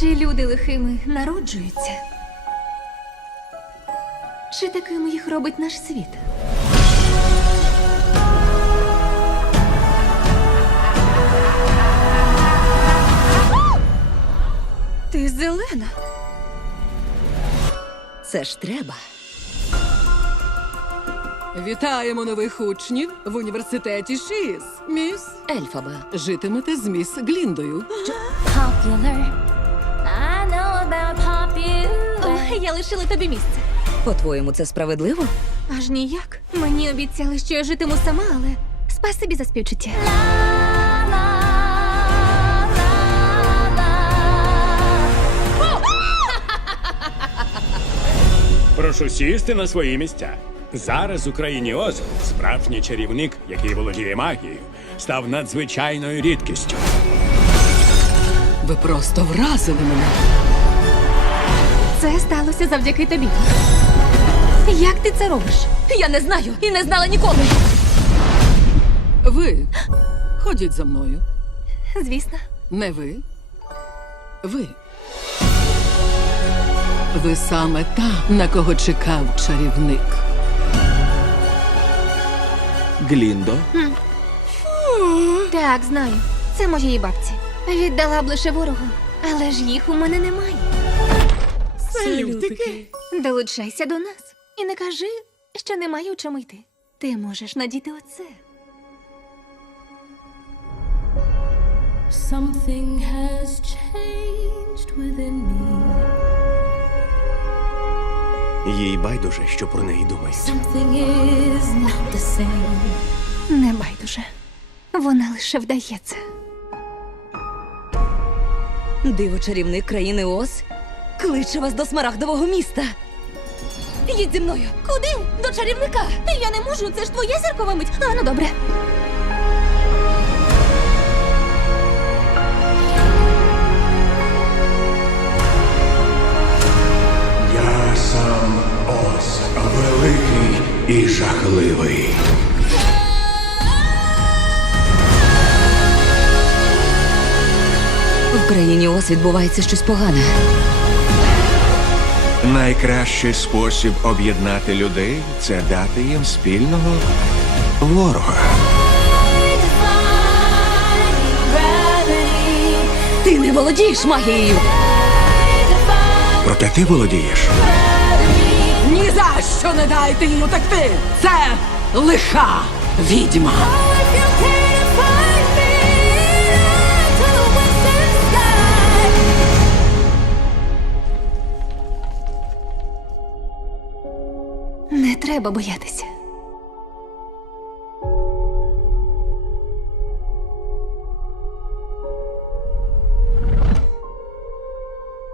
Чи люди лихими народжуються? Чи такими їх робить наш світ? Ти зелена. Це ж треба. Вітаємо нових учнів в університеті ШІС. Міс, Ельфаба. житимете з міс Гліндою. popular. Я лишила тобі місце. По-твоєму, це справедливо? Аж ніяк. Мені обіцяли, що я житиму сама, але спасибі за співчуття. Прошу сісти на свої місця. Зараз у країні Оз справжній чарівник, який володіє магією, став надзвичайною рідкістю. Ви просто вразили мене. Це сталося завдяки тобі. Як ти це робиш? Я не знаю і не знала ніколи. Ви ходіть за мною. Звісно. Не ви. Ви. Ви саме та, на кого чекав чарівник. Гліндо, Так, знаю. Це моєї бабці. Віддала б лише ворогу. Але ж їх у мене немає. Салютики. Долучайся до нас і не кажи, що немає у чому йти. Ти можеш надіти оце. Something has changed within me. їй байдуже, що про неї думають. Something is not the same. Не байдуже. Вона лише вдається. Диво чарівник країни Оз кличе вас до смарагдового міста. Їдь зі мною. Куди? До чарівника. Я не можу, це ж твоя зіркова мить. А, ну добре. Я сам Оз, великий і жахливий. В країні Оз відбувається щось погане. Найкращий спосіб об'єднати людей це дати їм спільного ворога. Ти не володієш магією. Проте ти володієш. Ні за що не дайте їй утекти! Це лиха відьма. Треба боятися.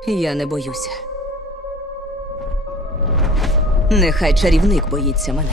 Я не боюся. Нехай чарівник боїться мене.